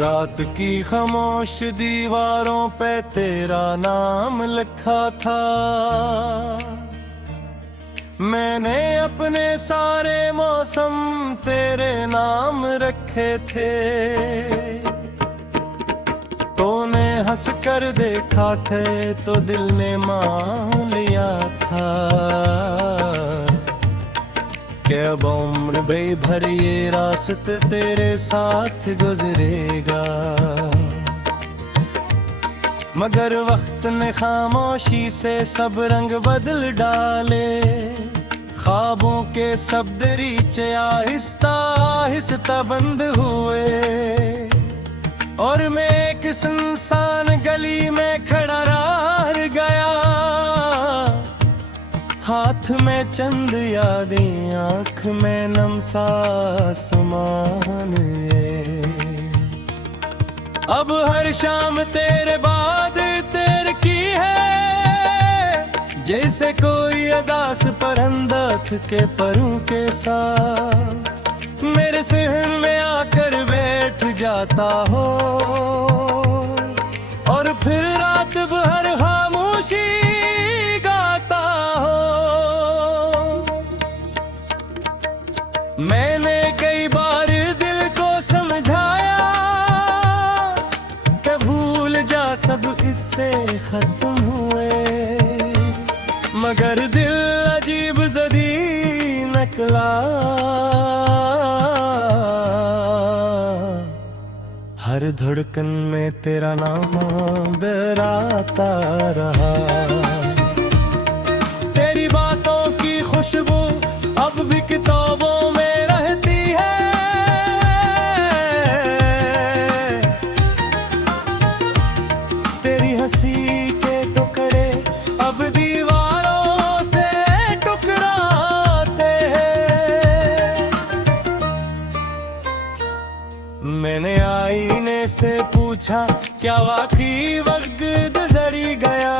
रात की खामोश दीवारों पे तेरा नाम लिखा था। मैंने अपने सारे मौसम तेरे नाम रखे थे। तूने हंस कर देखा थे तो दिल ने मान लिया था कि अब उम्र भर ये रास्ते तेरे साथ गुजरेगा। मगर वक्त ने खामोशी से सब रंग बदल डाले। ख्वाबों के सब दरीचे आहिस्ता आहिस्ता बंद हुए और मैं एक सुनसान गली में खड़ा रह गया। हाथ में चंद यादें, आँख में नम सा आसमान ये। अब हर शाम तेरे बाद तेरे की है, जैसे कोई अदास परिंदा के परों के साथ मेरे सहन में आकर बैठ जाता हो और फिर रात भर खामोशी गाता हो। मैंने कई बार दिल को समझाया कि भूल जा सब इससे खत्म हुए, मगर दिल अजीब जदी निकला। हर धड़कन में तेरा नाम दोहराता रहा। तेरी बातों की खुशबू अब भी किताबों में रहती है। तेरी हंसी के टुकड़े अब दीवारों से टकराते हैं। मैंने आईने से पूछा क्या वाकई वक्त गुजर गया।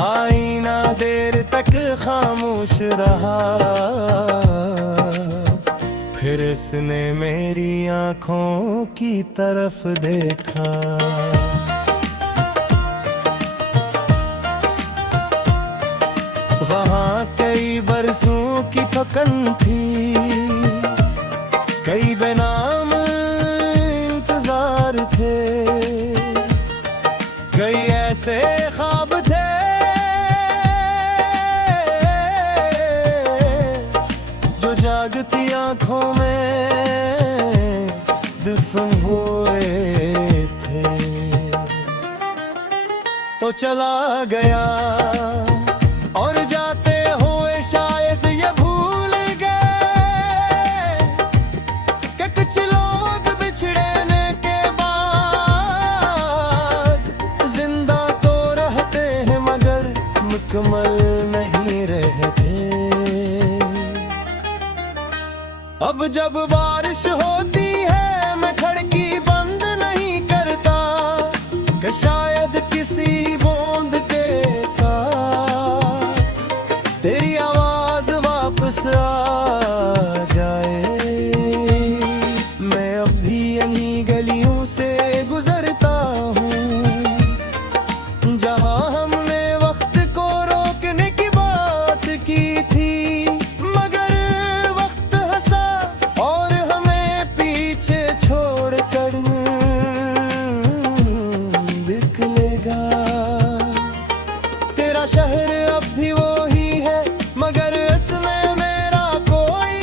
आईना देर तक खामोश रहा, फिर इसने मेरी आंखों की तरफ देखा। वहाँ कई बरसों की थकन थी, कई बेनाम इंतजार थे, कई ऐसे ख्वाब थे जो जागती आंखों में दफन हुए थे। तो चला गया और जाते हुए शायद ये भूल गए कि कुछ लोग बिछड़ने के बाद जिंदा तो रहते हैं मगर मुकम्मल नहीं रहते। अब जब बारिश होती है मैं खिड़की बंद नहीं करता कि शायद किसी बूंद के साथ तेरी आवाज वापस आ जाए। मैं अब भी इन्हीं गलियों से गुजरता हूँ जहाँ हमने वक्त को रोकने की बात की थी, मगर वक्त हंसा और हमें पीछे छोड़कर निकलेगा। तेरा शहर अब भी वही है मगर इसमें मेरा कोई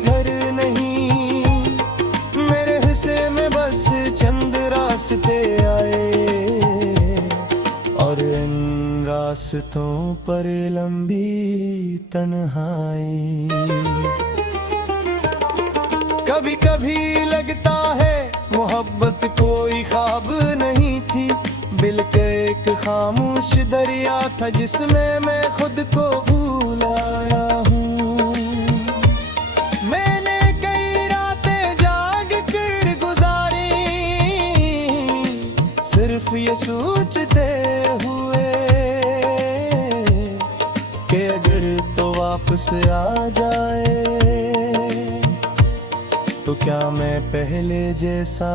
घर नहीं। मेरे हिस्से में बस चंद रास्ते आए और इन रास्तों पर लंबी तन्हाई। कभी कभी लगता है मोहब्बत कोई ख्वाब नहीं थी, बल्कि एक खामोश दरिया था जिसमें मैं खुद को भूल आया हूँ। मैंने कई रातें जाग कर गुजारी सिर्फ ये सोचते हुए कि अगर तो वापस आ जाए, तो क्या मैं पहले जैसा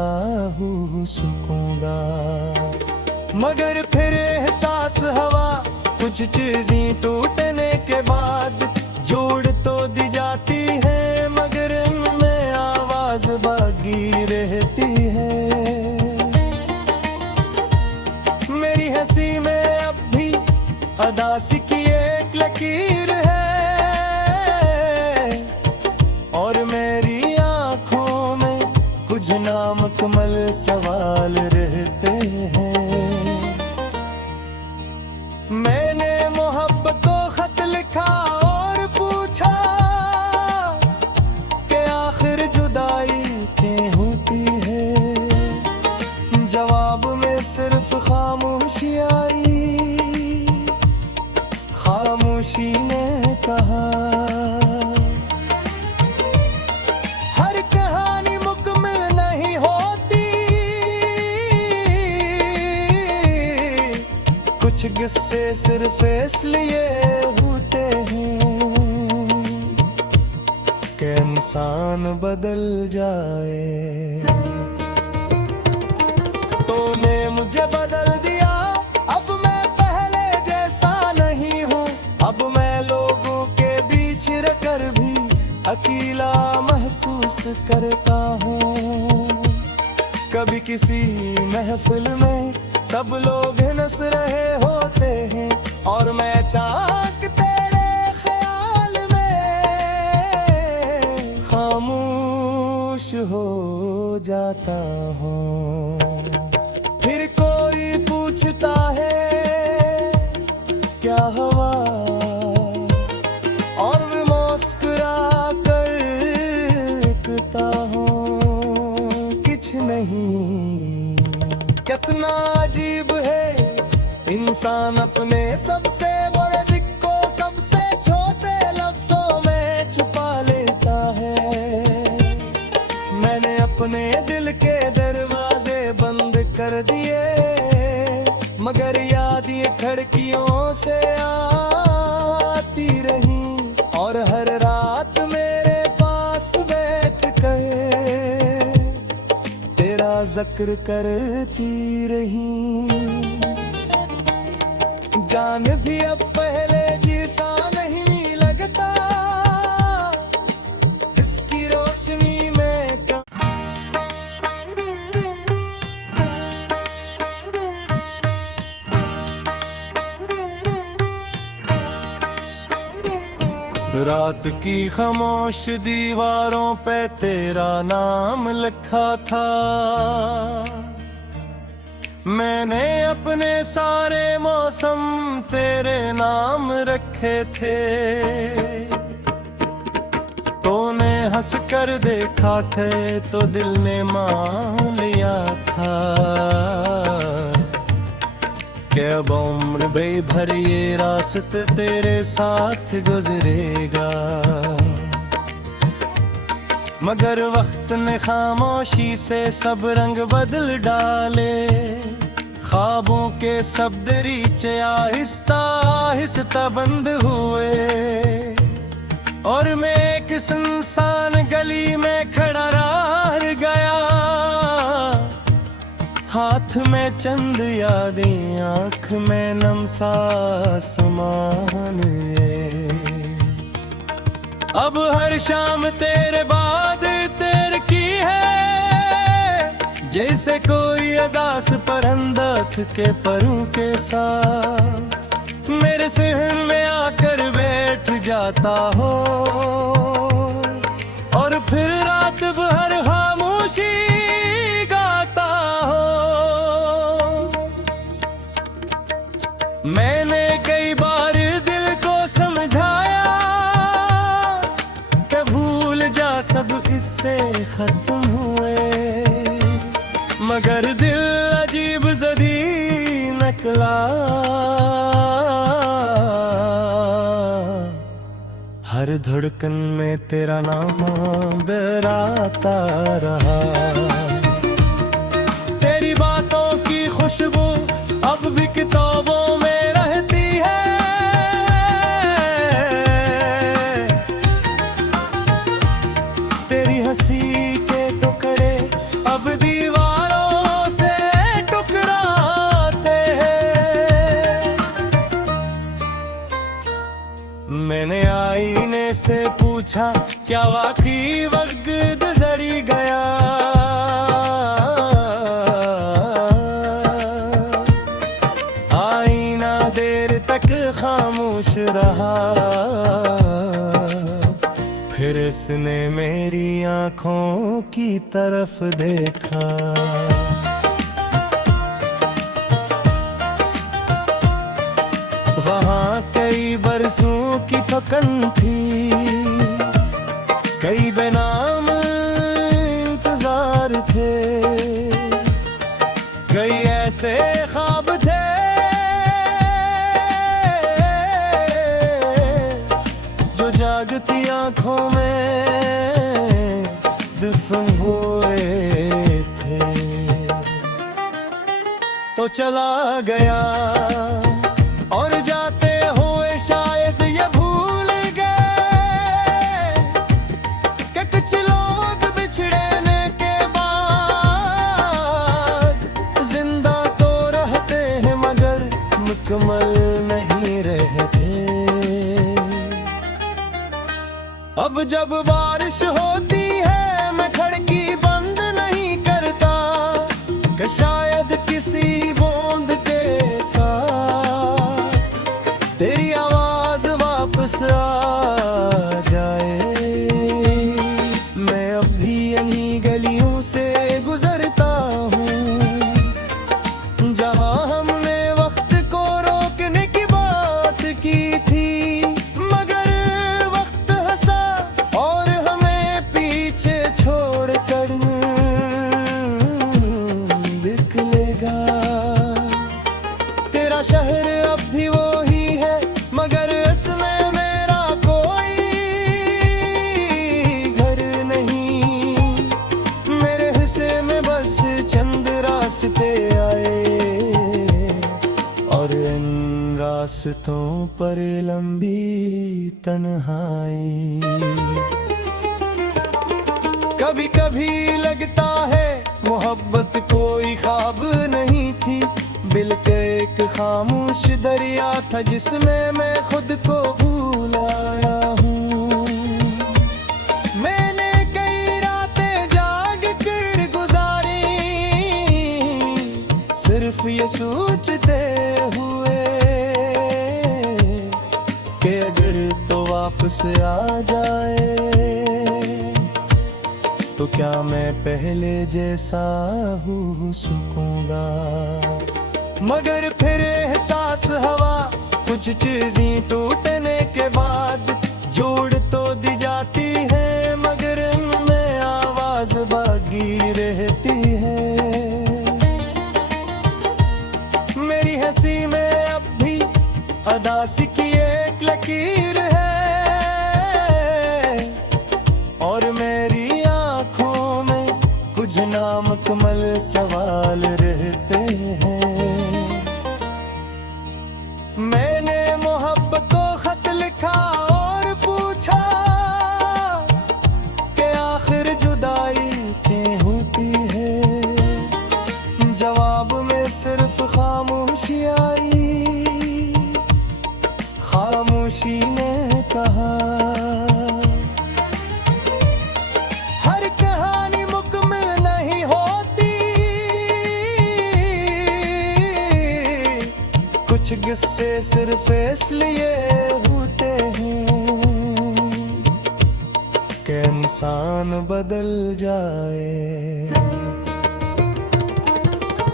हूँ सुकूंगा। मगर फिर एहसास हवा कुछ चीजें टूटने के बाद जोड़ तो दी जाती है, मगर इनमें आवाज बाकी रहती है। मेरी हंसी में अब भी अदासी की एक लकीर है, और मेरी आंखों में कुछ नामुकम्मल सवाल रहते हैं। मैंने मोहब्बत को खत लिखा और पूछा कि आखिर जुदाई क्यों होती है। जवाब में सिर्फ खामोशी आई, खामोशी ने कहा हर कहानी मुकम्मल नहीं होती, कुछ किस्से सिर्फ इसलिए होते हैं कि इंसान बदल जाए। तूने मुझे बदल दिया, अब मैं पहले जैसा नहीं हूँ। अब मैं लोगों के बीच रहकर भी अकेला महसूस करता हूँ। कभी किसी महफिल में सब लोग हंस रहे होते हैं, और मैं चाक तेरे ख्याल में खामोश हो जाता हूँ। फिर कोई पूछता है क्या हुआ, और मुस्कुरा कर कहता हूँ कुछ नहीं। कितना अजीब है इंसान अपने सबसे बड़े दिल को सबसे छोटे लफ्जों में छुपा लेता है। मैंने अपने दिल के दरवाजे बंद कर दिए, मगर याद ये खिड़कियों से आती रही, और हर रात मेरे पास बैठ कर तेरा जिक्र करती रही। जान भी अब पहले जैसा नहीं लगता, इसकी रोशनी में रात की खामोश दीवारों पे तेरा नाम लिखा था। मैंने अपने सारे मौसम तेरे नाम रखे थे। तूने हंस कर देखा थे तो दिल ने मान लिया था कि अब उम्र बेभर ये रास्ते तेरे साथ गुजरेगा। मगर वक्त ने खामोशी से सब रंग बदल डाले, ख्वाबों के सब दरीचे आहिस्ता आहिस्ता बंद हुए, और मैं एक सुनसान गली में खड़ा रह गया। हाथ में चंद यादें, आँख में नम सा आसमान ये। अब हर शाम तेरे बाद तेरे की है, जैसे कोई अदास परिंदा के परों के साथ मेरे सहन में आकर बैठ जाता हो, और फिर रात भर खामोशी गाता हो। मैंने कई बार दिल को समझाया कि भूल जा सब किस्से खत्म हुए, मगर दिल अजीब ज़दी निकला। हर धड़कन में तेरा नाम दोहराता रहा। तेरी बातों की खुशबू अब भी किताबों में रहती है, क्या वाकई वक्त गुजर ही गया, आईना देर तक खामोश रहा, फिर इसने मेरी आंखों की तरफ देखा। वहाँ कई बरसों की थकन थी, कई बेनाम इंतजार थे, कई ऐसे ख्वाब थे जो जागती आंखों में दफन हुए थे। तो चला गया और जाते हुए शायद ये भूल गए कि कुछ लोग बिछड़ने के बाद जिंदा तो रहते हैं मगर मुकम्मल नहीं रहते। अब जब बारिश होती है मैं खिड़की बंद नहीं करता कि शायद किसी बूंद के साथ तेरी आवाज वापस आ जाए। मैं अब भी इन्हीं गलियों से गुजरता हूँ जहाँ हमने वक्त को रोकने की बात की थी, मगर वक्त हंसा और हमें पीछे छोड़कर निकलेगा। तेरा शहर अब भी वही है मगर इसमें मेरा कोई घर नहीं। मेरे हिस्से में बस चंद रास्ते आए और इन रास्तों पर लंबी तन्हाई। कभी कभी लगता है मोहब्बत कोई ख्वाब नहीं थी, बिल्कुल एक खामोश दरिया था जिसमें मैं खुद को भूल आया हूँ। मैंने कई रातें जाग कर गुजारी सिर्फ ये सोचते हुए कि अगर तो वापस आ जाए तो क्या मैं पहले जैसा हूँ सुकूंगा। मगर फिर एहसास हवा कुछ चीजें टूटने के बाद जोड़ तो दी जाती है मगर इनमें आवाज बागी रहती है। मेरी हंसी में अब भी अदासी की एक लकीर है और मेरी आंखों में कुछ नामुकम्मल सवाल रहते हैं। मैंने मोहब्बत को खत लिखा और पूछा कि आखिर जुदाई क्यों होती है। जवाब में सिर्फ खामोशी आई, खामोशी ने कहा हर कहानी मुकम्मल नहीं होती, कुछ किस्से सिर्फ इसलिए होते हैं कि इंसान बदल जाए।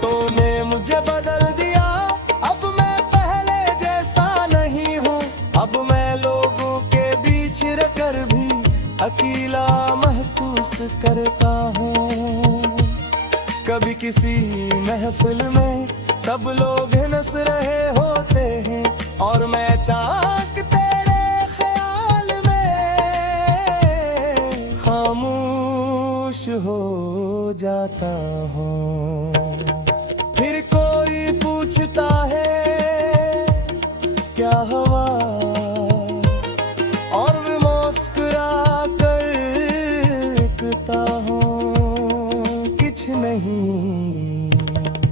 तूने मुझे बदल दिया, अब मैं पहले जैसा नहीं हूँ। अब मैं लोगों के बीच रहकर भी अकेला महसूस करता हूँ। कभी किसी महफिल में सब लोग हंस रहे होते हैं और मैं चाक तेरे ख्याल में खामोश हो जाता हूँ। फिर कोई पूछता है क्या हुआ और मैं मुस्कुरा कर कहता हूँ कुछ नहीं।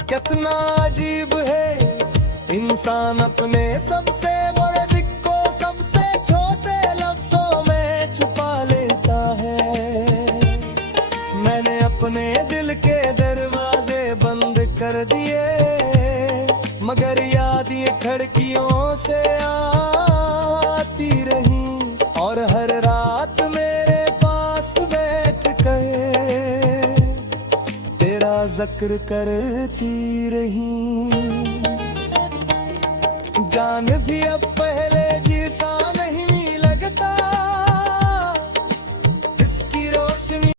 कितना अजीब है इंसान अपने सबसे बड़े दिल को सबसे छोटे लफ्जों में छुपा लेता अपने दिल के दरवाजे बंद कर दिए, मगर याद ये खिड़कियों से आती रही, और हर रात मेरे पास बैठ कर तेरा जिक्र करती रही। जान भी अब पहले